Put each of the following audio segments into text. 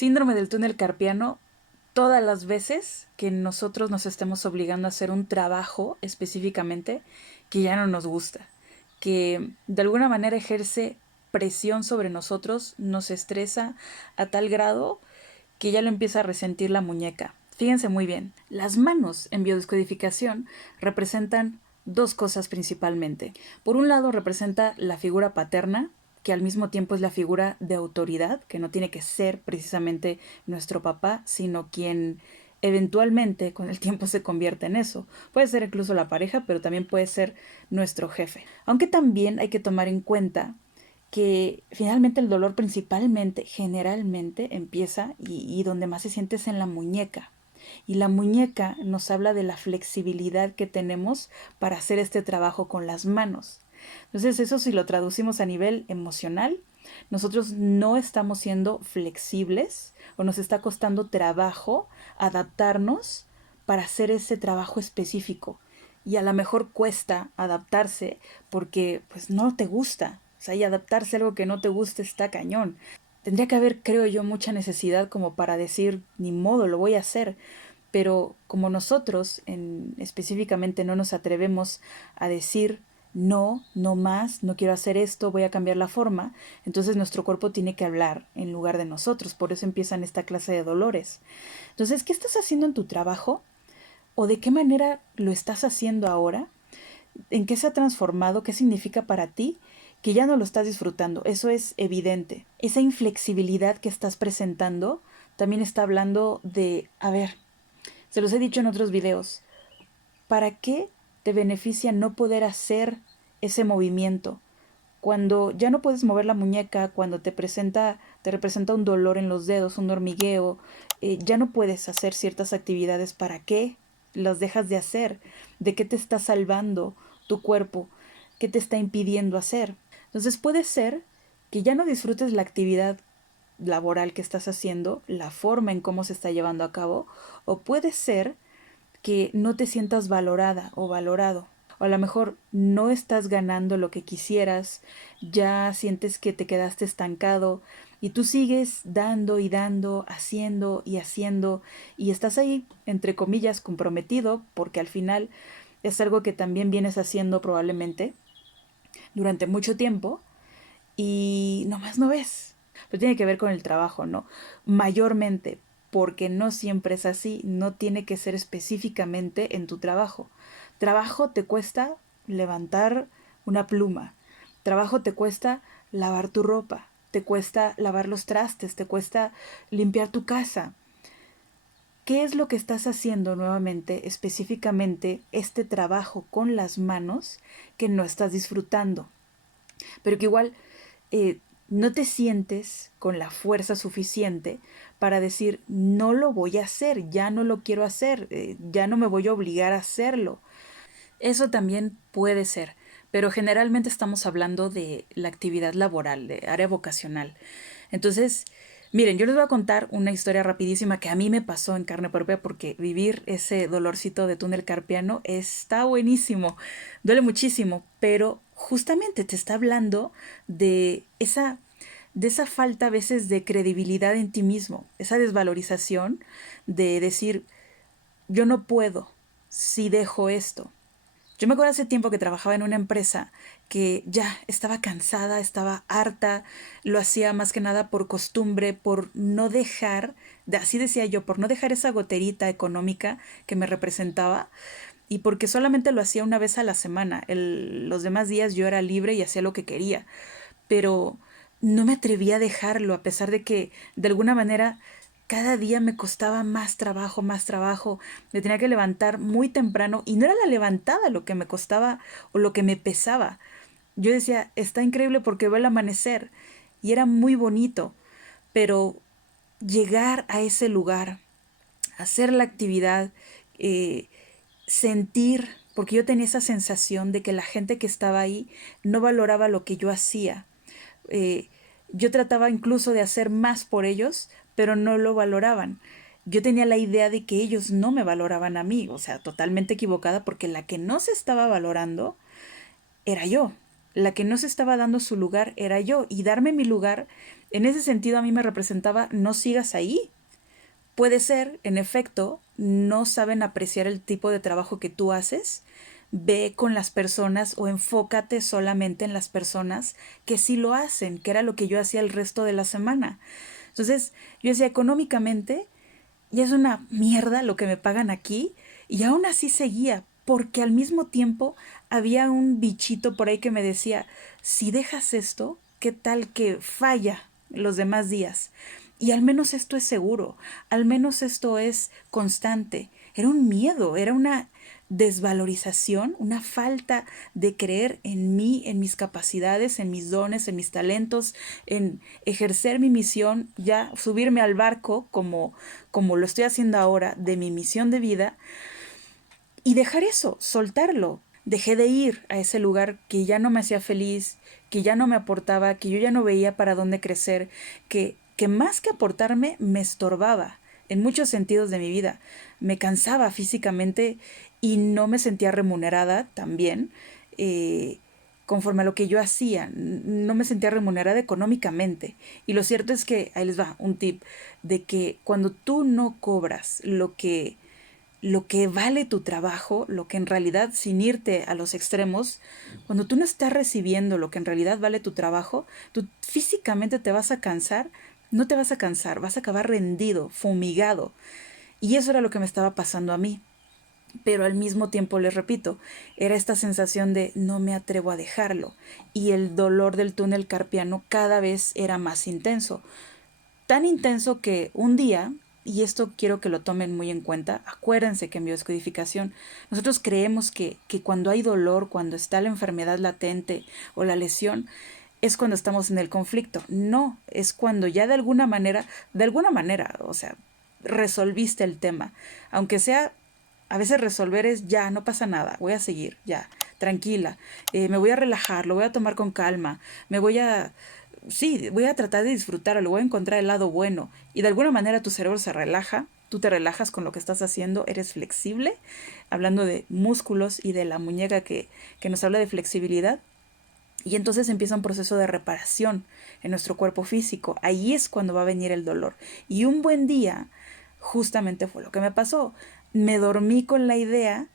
Síndrome del túnel carpiano, todas las veces que nosotros nos estemos obligando a hacer un trabajo específicamente que ya no nos gusta, que de alguna manera ejerce presión sobre nosotros, nos estresa a tal grado que ya lo empieza a resentir la muñeca. Fíjense muy bien, las manos en biodescodificación representan dos cosas principalmente. Por un lado representa la figura paterna, que al mismo tiempo es la figura de autoridad, que no tiene que ser precisamente nuestro papá, sino quien eventualmente con el tiempo se convierte en eso. Puede ser incluso la pareja, pero también puede ser nuestro jefe. Aunque también hay que tomar en cuenta que finalmente el dolor principalmente, generalmente, empieza y donde más se siente es en la muñeca. Y la muñeca nos habla de la flexibilidad que tenemos para hacer este trabajo con las manos. Entonces eso, si lo traducimos a nivel emocional, nosotros no estamos siendo flexibles o nos está costando trabajo adaptarnos para hacer ese trabajo específico. Y a lo mejor cuesta adaptarse porque pues no te gusta. O sea, y adaptarse a algo que no te gusta está cañón. Tendría que haber, creo yo, mucha necesidad como para decir, ni modo, lo voy a hacer. Pero como nosotros específicamente no nos atrevemos a decir no, no más, no quiero hacer esto, voy a cambiar la forma, entonces nuestro cuerpo tiene que hablar en lugar de nosotros. Por eso empiezan esta clase de dolores. Entonces, ¿qué estás haciendo en tu trabajo? ¿O de qué manera lo estás haciendo ahora? ¿En qué se ha transformado? ¿Qué significa para ti? Que ya no lo estás disfrutando. Eso es evidente. Esa inflexibilidad que estás presentando también está hablando de, a ver, se los he dicho en otros videos, ¿para qué te beneficia no poder hacer ese movimiento? Cuando ya no puedes mover la muñeca, cuando te representa un dolor en los dedos, un hormigueo, ya no puedes hacer ciertas actividades. ¿Para qué las dejas de hacer? ¿De qué te está salvando tu cuerpo? ¿Qué te está impidiendo hacer? Entonces puede ser que ya no disfrutes la actividad laboral que estás haciendo, la forma en cómo se está llevando a cabo, o puede ser que no te sientas valorada o valorado. O a lo mejor no estás ganando lo que quisieras, ya sientes que te quedaste estancado y tú sigues dando y dando, haciendo y haciendo y estás ahí, entre comillas, comprometido porque al final es algo que también vienes haciendo probablemente durante mucho tiempo y nomás no ves. Pero tiene que ver con el trabajo, ¿no? Mayormente, porque no siempre es así, no tiene que ser específicamente en tu trabajo. Trabajo te cuesta levantar una pluma, trabajo te cuesta lavar tu ropa, te cuesta lavar los trastes, te cuesta limpiar tu casa. ¿Qué es lo que estás haciendo nuevamente, específicamente este trabajo con las manos que no estás disfrutando? Pero que igual no te sientes con la fuerza suficiente para decir, no lo voy a hacer, ya no lo quiero hacer, ya no me voy a obligar a hacerlo. Eso también puede ser, pero generalmente estamos hablando de la actividad laboral, de área vocacional. Entonces, miren, yo les voy a contar una historia rapidísima que a mí me pasó en carne propia porque vivir ese dolorcito de túnel carpiano está buenísimo, duele muchísimo, pero justamente te está hablando de esa falta a veces de credibilidad en ti mismo, esa desvalorización de decir, yo no puedo si dejo esto. Yo me acuerdo hace tiempo que trabajaba en una empresa que ya estaba cansada, estaba harta, lo hacía más que nada por costumbre, por no dejar, así decía yo, por no dejar esa goterita económica que me representaba y porque solamente lo hacía una vez a la semana. Los demás días yo era libre y hacía lo que quería, pero no me atrevía a dejarlo a pesar de que de alguna manera cada día me costaba más trabajo, me tenía que levantar muy temprano y no era la levantada lo que me costaba o lo que me pesaba. Yo decía, está increíble porque veo el amanecer y era muy bonito, pero llegar a ese lugar, hacer la actividad, eh, sentir, porque yo tenía esa sensación de que la gente que estaba ahí no valoraba lo que yo hacía. Eh, yo trataba incluso de hacer más por ellos, pero no lo valoraban. Yo tenía la idea de que ellos no me valoraban a mí, o sea, totalmente equivocada porque la que no se estaba valorando era yo. La que no se estaba dando su lugar era yo, y darme mi lugar, en ese sentido a mí me representaba: no sigas ahí. Puede ser, en efecto, no saben apreciar el tipo de trabajo que tú haces. Ve con las personas o enfócate solamente en las personas que sí lo hacen, que era lo que yo hacía el resto de la semana. Entonces, yo decía, económicamente, ya es una mierda lo que me pagan aquí, y aún así seguía, porque al mismo tiempo había un bichito por ahí que me decía: si dejas esto, ¿qué tal que falla los demás días? Y al menos esto es seguro, al menos esto es constante. Era un miedo, era una desvalorización, una falta de creer en mí, en mis capacidades, en mis dones, en mis talentos, en ejercer mi misión, ya subirme al barco como lo estoy haciendo ahora, de mi misión de vida, y dejar eso, soltarlo. Dejé de ir a ese lugar que ya no me hacía feliz, que ya no me aportaba, que yo ya no veía para dónde crecer, que más que aportarme me estorbaba en muchos sentidos de mi vida. Me cansaba físicamente y no me sentía remunerada también. eh, Conforme a lo que yo hacía, no me sentía remunerada económicamente. Y lo cierto es que, ahí les va un tip, de que cuando tú no cobras lo que vale tu trabajo, lo que en realidad, sin irte a los extremos, cuando tú no estás recibiendo lo que en realidad vale tu trabajo, tú físicamente te vas a cansar, no te vas a cansar, vas a acabar rendido, fumigado. Y eso era lo que me estaba pasando a mí. Pero al mismo tiempo, les repito, era esta sensación de no me atrevo a dejarlo. Y el dolor del túnel carpiano cada vez era más intenso. Tan intenso que un día, y esto quiero que lo tomen muy en cuenta, acuérdense que en biodescodificación nosotros creemos que cuando hay dolor, cuando está la enfermedad latente o la lesión, es cuando estamos en el conflicto. No, es cuando ya de alguna manera, o sea, resolviste el tema. Aunque sea, a veces resolver es ya, no pasa nada, voy a seguir, ya, tranquila, me voy a relajar, lo voy a tomar con calma, sí, voy a tratar de disfrutarlo, voy a encontrar el lado bueno. Y de alguna manera tu cerebro se relaja, tú te relajas con lo que estás haciendo, eres flexible, hablando de músculos y de la muñeca que nos habla de flexibilidad. Y entonces empieza un proceso de reparación en nuestro cuerpo físico. Ahí es cuando va a venir el dolor. Y un buen día, justamente fue lo que me pasó. Me dormí con la idea,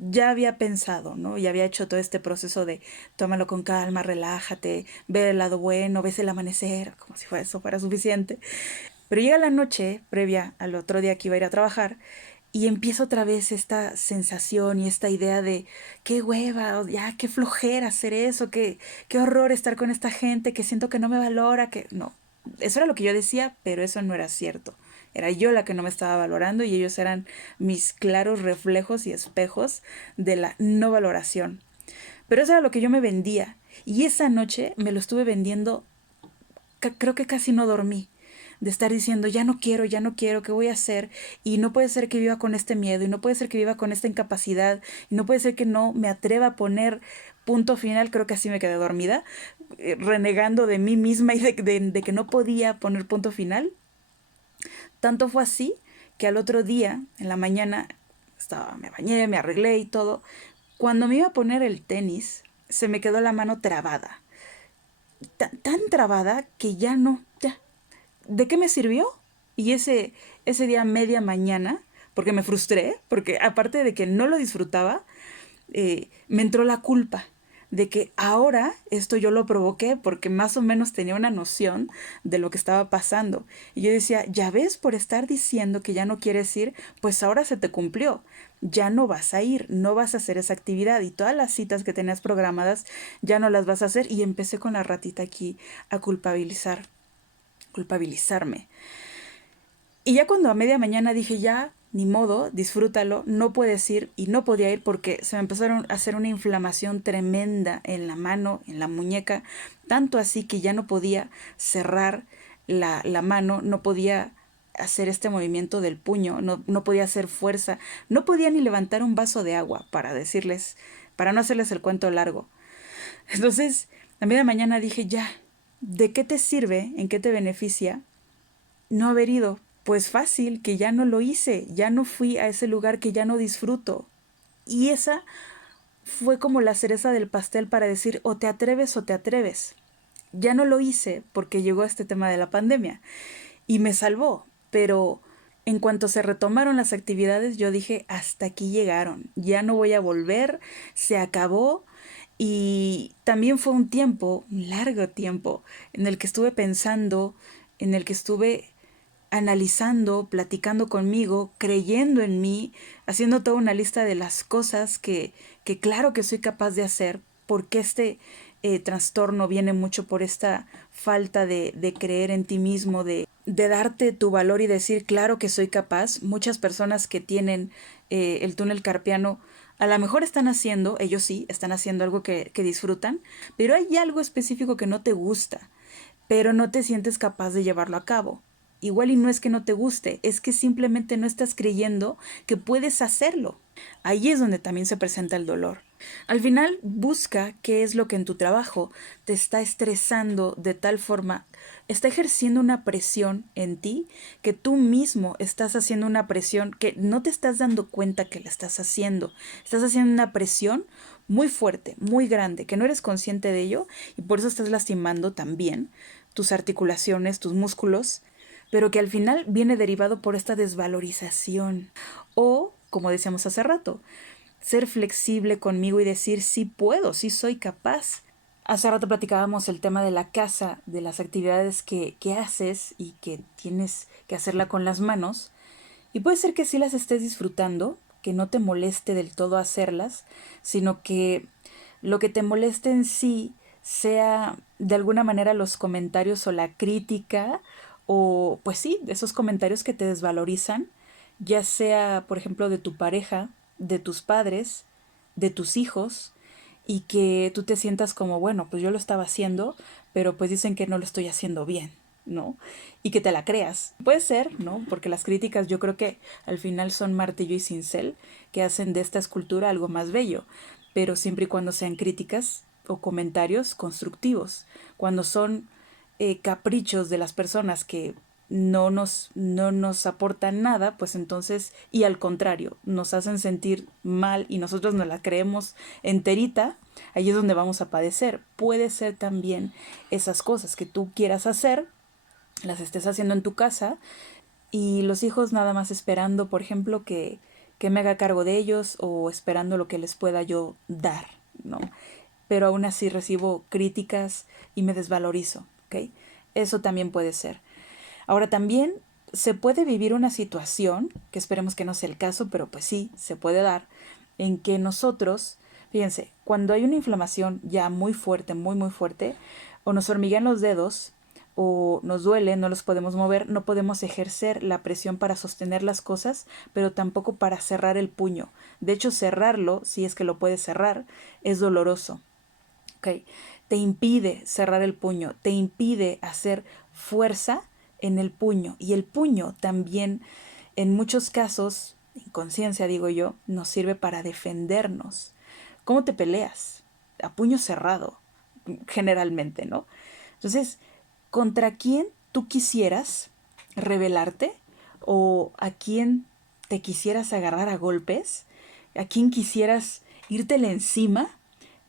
ya había pensado, ¿no? Ya había hecho todo este proceso de tómalo con calma, relájate, ve el lado bueno, ves el amanecer, como si eso fuera suficiente. Pero llega la noche previa al otro día que iba a ir a trabajar, y empieza otra vez esta sensación y esta idea de qué hueva, ya qué flojera hacer eso, qué horror estar con esta gente, que siento que no me valora, que no. Eso era lo que yo decía, pero eso no era cierto. Era yo la que no me estaba valorando, y ellos eran mis claros reflejos y espejos de la no valoración. Pero eso era lo que yo me vendía. Y esa noche me lo estuve vendiendo, creo que casi no dormí, de estar diciendo, ya no quiero, ¿qué voy a hacer? Y no puede ser que viva con este miedo, y no puede ser que viva con esta incapacidad, y no puede ser que no me atreva a poner punto final. Creo que así me quedé dormida, renegando de mí misma y de que no podía poner punto final. Tanto fue así que al otro día, en la mañana, me bañé, me arreglé y todo. Cuando me iba a poner el tenis, se me quedó la mano trabada. Tan trabada que ya no, ya. ¿De qué me sirvió? Y ese día media mañana, porque me frustré, porque aparte de que no lo disfrutaba, me entró la culpa de que ahora esto yo lo provoqué porque más o menos tenía una noción de lo que estaba pasando. Y yo decía, ya ves, por estar diciendo que ya no quieres ir, pues ahora se te cumplió. Ya no vas a ir, no vas a hacer esa actividad, y todas las citas que tenías programadas ya no las vas a hacer. Y empecé con la ratita aquí a culpabilizarme. Y ya cuando a media mañana dije, ya, ni modo, disfrútalo, no puedes ir, y no podía ir porque se me empezaron a hacer una inflamación tremenda en la mano, en la muñeca, tanto así que ya no podía cerrar la mano, no podía hacer este movimiento del puño, no podía hacer fuerza, no podía ni levantar un vaso de agua, para no hacerles el cuento largo. Entonces, a media mañana dije, ya, ¿de qué te sirve, en qué te beneficia no haber ido? Pues fácil, que ya no lo hice, ya no fui a ese lugar que ya no disfruto. Y esa fue como la cereza del pastel para decir o te atreves o te atreves. Ya no lo hice porque llegó este tema de la pandemia y me salvó, pero en cuanto se retomaron las actividades yo dije, hasta aquí llegaron, ya no voy a volver, se acabó. Y también fue un tiempo, un largo tiempo, en el que estuve pensando, en el que estuve analizando, platicando conmigo, creyendo en mí, haciendo toda una lista de las cosas que claro que soy capaz de hacer, porque este trastorno viene mucho por esta falta de creer en ti mismo, de darte tu valor y decir, claro que soy capaz. Muchas personas que tienen el túnel carpiano, a lo mejor están haciendo, ellos sí, están haciendo algo que disfrutan, pero hay algo específico que no te gusta, pero no te sientes capaz de llevarlo a cabo. Igual y no es que no te guste, es que simplemente no estás creyendo que puedes hacerlo. Ahí es donde también se presenta el dolor. Al final busca qué es lo que en tu trabajo te está estresando de tal forma, está ejerciendo una presión en ti, que tú mismo estás haciendo una presión que no te estás dando cuenta que la estás haciendo. Estás haciendo una presión muy fuerte, muy grande, que no eres consciente de ello y por eso estás lastimando también tus articulaciones, tus músculos, pero que al final viene derivado por esta desvalorización. O, como decíamos hace rato, ser flexible conmigo y decir sí puedo, sí soy capaz. Hace rato platicábamos el tema de la casa, de las actividades que haces y que tienes que hacerla con las manos. Y puede ser que sí las estés disfrutando, que no te moleste del todo hacerlas, sino que lo que te moleste en sí sea de alguna manera los comentarios o la crítica o pues sí, esos comentarios que te desvalorizan, ya sea por ejemplo de tu pareja, de tus padres, de tus hijos y que tú te sientas como, bueno, pues yo lo estaba haciendo, pero pues dicen que no lo estoy haciendo bien, ¿no? Y que te la creas. Puede ser, ¿no? Porque las críticas yo creo que al final son martillo y cincel que hacen de esta escultura algo más bello, pero siempre y cuando sean críticas o comentarios constructivos. Cuando son caprichos de las personas que no nos aportan nada, pues entonces, y al contrario, nos hacen sentir mal y nosotros nos la creemos enterita, ahí es donde vamos a padecer. Puede ser también esas cosas que tú quieras hacer, las estés haciendo en tu casa y los hijos nada más esperando, por ejemplo, que me haga cargo de ellos o esperando lo que les pueda yo dar, ¿no? Pero aún así recibo críticas y me desvalorizo, ¿ok? Eso también puede ser. Ahora también se puede vivir una situación, que esperemos que no sea el caso, pero pues sí, se puede dar, en que nosotros, fíjense, cuando hay una inflamación ya muy fuerte, muy fuerte, o nos hormiguean los dedos, o nos duele, no los podemos mover, no podemos ejercer la presión para sostener las cosas, pero tampoco para cerrar el puño. De hecho, cerrarlo, si es que lo puedes cerrar, es doloroso. ¿Okay? Te impide cerrar el puño, te impide hacer fuerza en el puño. Y el puño también, en muchos casos, inconsciencia digo yo, nos sirve para defendernos. ¿Cómo te peleas? A puño cerrado, generalmente, ¿no? Entonces, ¿contra quién tú quisieras rebelarte? ¿O a quién te quisieras agarrar a golpes? ¿A quién quisieras írtele encima?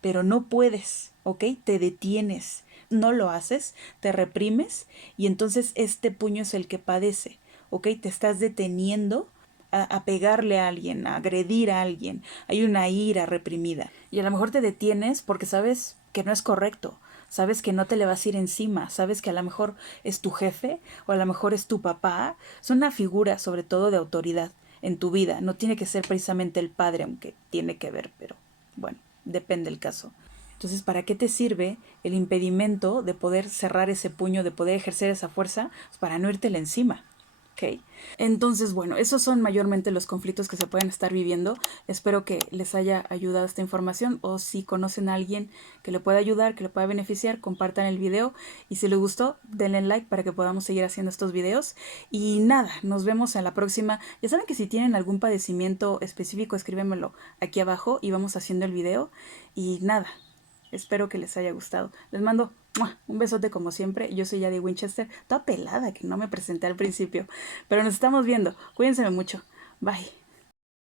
Pero no puedes, ¿ok? Te detienes, no lo haces, te reprimes y entonces este puño es el que padece, ¿ok? Te estás deteniendo a pegarle a alguien, a agredir a alguien. Hay una ira reprimida. Y a lo mejor te detienes porque sabes que no es correcto, sabes que no te le vas a ir encima, sabes que a lo mejor es tu jefe o a lo mejor es tu papá. Es una figura sobre todo de autoridad en tu vida. No tiene que ser precisamente el padre, aunque tiene que ver, pero bueno, depende del caso. Entonces, ¿para qué te sirve el impedimento de poder cerrar ese puño, de poder ejercer esa fuerza? Pues para no irte encima. ¿Ok? Entonces, bueno, esos son mayormente los conflictos que se pueden estar viviendo. Espero que les haya ayudado esta información o si conocen a alguien que le pueda ayudar, que le pueda beneficiar, compartan el video y si les gustó, denle like para que podamos seguir haciendo estos videos. Y nada, nos vemos en la próxima. Ya saben que si tienen algún padecimiento específico, escríbemelo aquí abajo y vamos haciendo el video. Y nada, espero que les haya gustado. Les mando un besote como siempre. Yo soy Yadi Winchester, toda pelada que no me presenté al principio. Pero nos estamos viendo. Cuídense mucho. Bye.